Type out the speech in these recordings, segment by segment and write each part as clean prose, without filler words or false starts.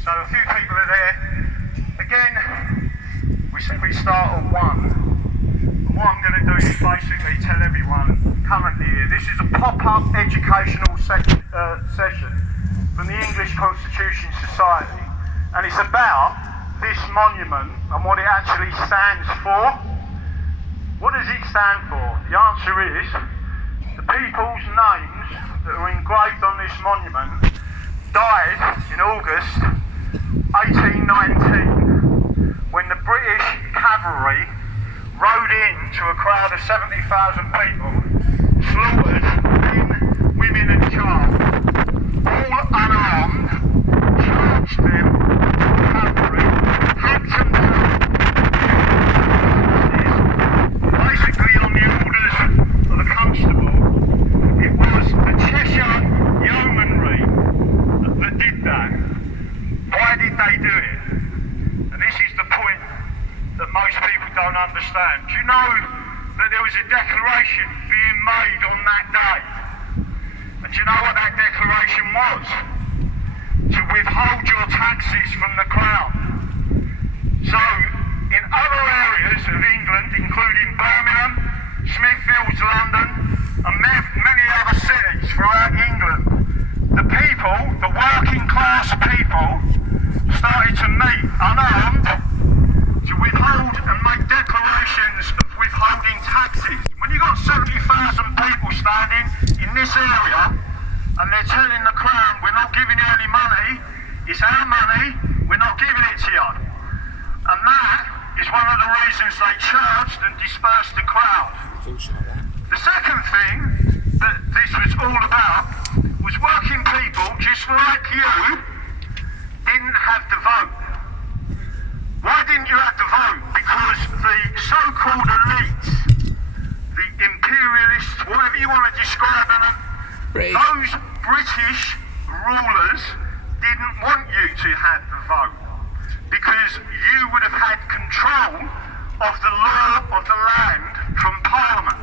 So a few people are there. Again, we said we start at 1. And what I'm going to do is basically tell everyone currently here, this is a pop-up educational session from the English Constitution Society, and it's about this monument and what it actually stands for. What does it stand for? The answer is the people's names that are engraved on this monument died in August 1819 when the British cavalry rode into a crowd of 70,000 people, slaughtered men, women and child, all unarmed, charged them, cavalry, hacked them down, basically on the orders of the constable. It was the Cheshire Yeomanry that did that. Why did they do it? And this is the point that most people don't understand. Do you know that there was a declaration being made on that day? And do you know what that declaration was? To withhold your taxes from the crown. So, in other areas of England, including Birmingham, Smithfield, London, and many other cities throughout England, the people, the working class people, started to meet unarmed to withhold and make declarations of withholding taxes. When you've got 70,000 people standing in this area and they're telling the Crown, we're not giving you any money, it's our money, we're not giving it to you. And that is one of the reasons they charged and dispersed the crowd. The second thing that this was all about was working people, just like you, didn't have to vote. Why didn't you have to vote? Because the so-called elites, the imperialists, whatever you want to describe them, those British rulers didn't want you to have the vote, because you would have had control of the law of the land from Parliament.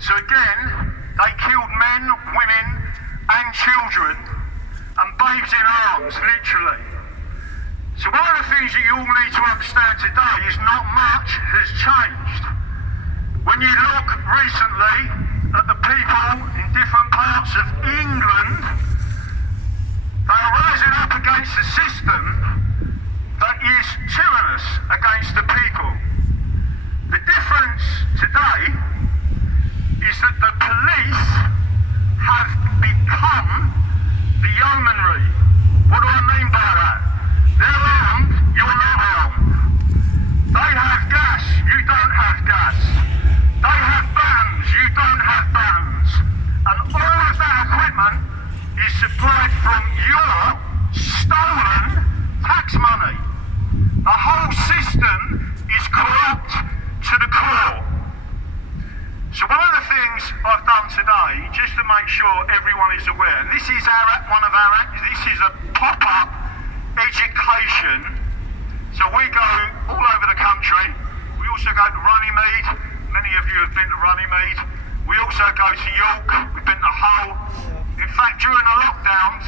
So again, they killed men, women and children and babes in arms, literally. So one of the things that you all need to understand today is not much has changed. When you look recently at the people in different parts of England, they are rising up against a system that is tyrannous against the people. The difference today is that the police have become the yeomanry. What do I mean by that? They're armed, you're not armed. They have gas, you don't have gas. They have bands, you don't have bands. And all of that equipment is supplied from your stolen tax money. The whole system is corrupt to the core. So one of the things I've done today, just to make sure everyone is aware, and this is this is a pop-up education. So we go all over the country. We also go to Runnymede. Many of you have been to Runnymede. We also go to York. We've been to Hull. In fact, during the lockdowns,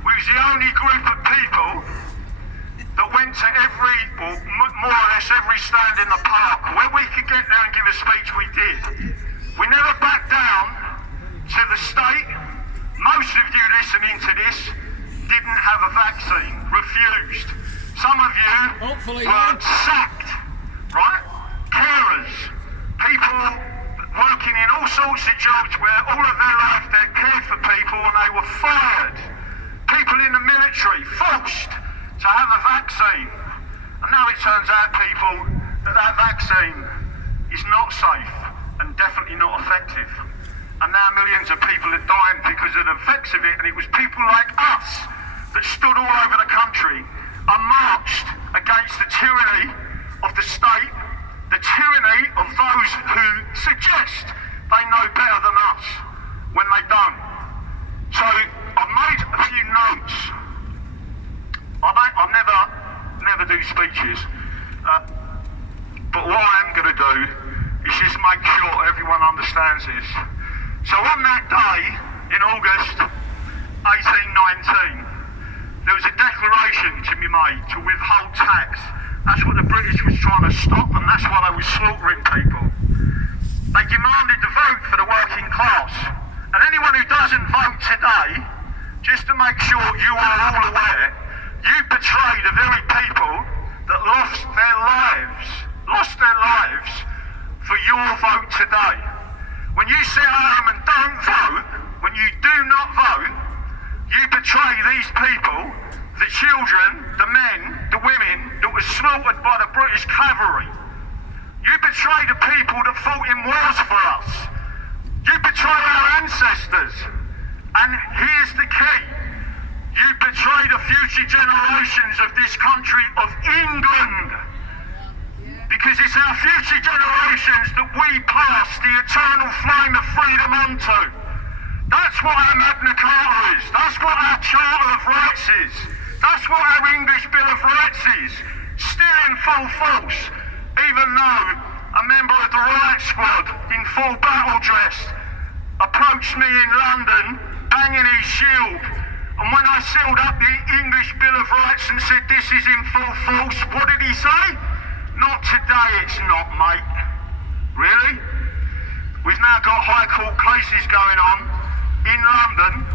we was the only group of people that went to more or less every stand in the park. Where we could get there and give a speech, we did. We never backed down to the state. Most of you listening to this didn't have a vaccine, refused. Some of you were sacked, right? Carers, people working in all sorts of jobs where all of their life they cared for people and they were fired. People in the military, forced to have a vaccine. And now it turns out, people, that vaccine is not safe and definitely not effective. And now millions of people are dying because of the effects of it, and it was people like us that stood all over the country and marched against the tyranny of the state, the tyranny of those who suggest they know better than us when they don't. So I've made a few notes. I never do speeches, but what I am going to do is just make sure everyone understands this. So on that day in August 1819, there was a declaration to be made to withhold tax. That's what the British was trying to stop, and that's why they were slaughtering people. They demanded the vote for the working class. And anyone who doesn't vote today, just to make sure you are all aware, you betray the very people that lost their lives for your vote today. When you sit home and don't vote, when you do not vote, you betray these people, the children, the men, the women that were slaughtered by the British cavalry. You betray the people that fought in wars for us. You betray our ancestors. And here's the key. You betray the future generations of this country, of England. Because it's our future generations that we pass the eternal flame of freedom onto. That's what our Magna Carta is. That's what our Charter of Rights is. That's what our English Bill of Rights is. Still in full force, even though a member of the riot squad in full battle dress approached me in London, banging his shield. And when I sealed up the English Bill of Rights and said this is in full force, what did he say? Not today, it's not, mate. Really? We've now got high court cases going on in London,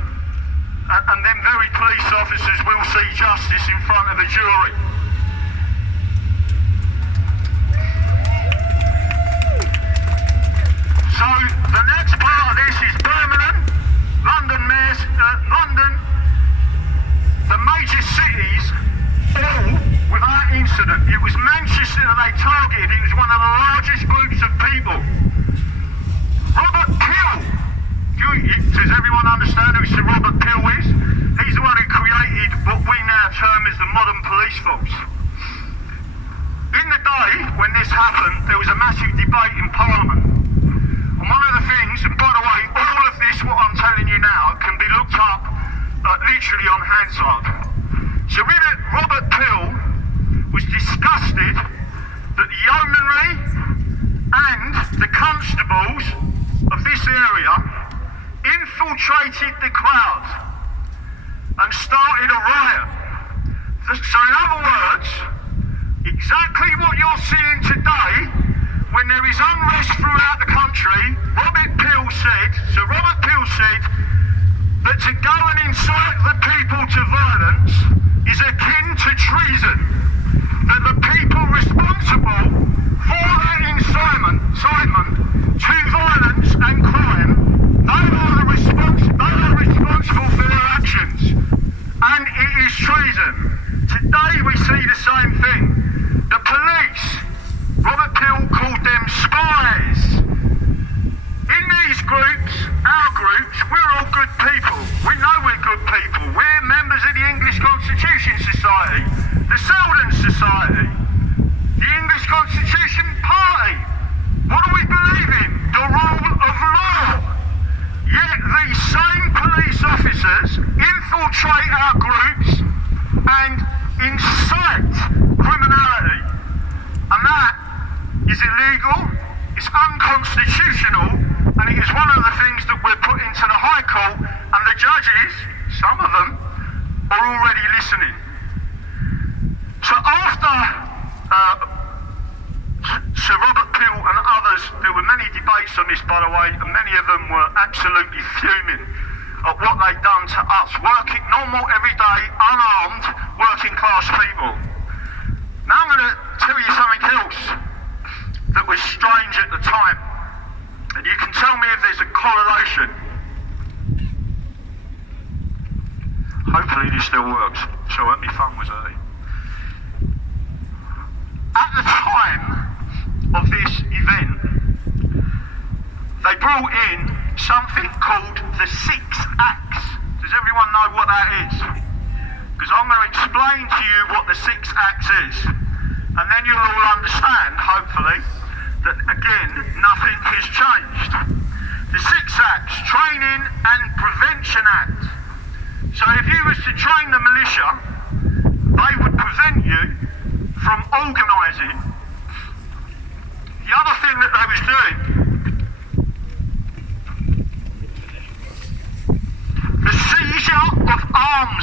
and then very police officers will see justice in front of a jury. So the next part of this is Birmingham, London, the major cities, all without incident. It was Manchester that they targeted. It was one of the largest groups of people. Robert Peel. Does everyone understand who Sir Robert Peel is? He's the one who created what we now term as the modern police force. In the day when this happened, there was a massive debate in Parliament. And one of the things, and by the way, all of this, what I'm telling you now, can be looked up literally on Hansard. So Robert Peel was disgusted that the yeomanry and the constables of this area infiltrated the crowd and started a riot. So in other words, exactly what you're seeing today, when there is unrest throughout the country, Sir Robert Peel said that to go and incite the people to violence is akin to treason. That the people responsible for that incitement to violence and crime, they are responsible for their actions. And it is treason. Today we see the same thing. The police, Robert Peel called them spies. In these groups, our groups, we're all good people. We know we're good people. We're members of the English Constitution Society, the Selden Society, the English Constitution Party. What do we believe in? The rule of law. Yet these same police officers infiltrate our groups and incite criminality. And that is illegal, it's unconstitutional, and it is one of the things that we're putting to the High Court, and the judges, some of them, are already listening. So after Sir Robert Peel and others, there were many debates on this, by the way, and many of them were absolutely fuming at what they'd done to us, normal, everyday, unarmed, working class people. Now I'm going to tell you something else that was strange at the time, and you can tell me if there's a correlation. Hopefully this still works. So my phone was early. At the time of this event, they brought in something called the 6 Acts. Does everyone know what that is? Because I'm going to explain to you what the 6 Acts is, and then you'll all understand, hopefully, that again, nothing has changed. The 6 Acts, Training and Prevention Act. So if you was to train the militia, they would prevent you from organising. The other thing that they was doing, the seizure of arms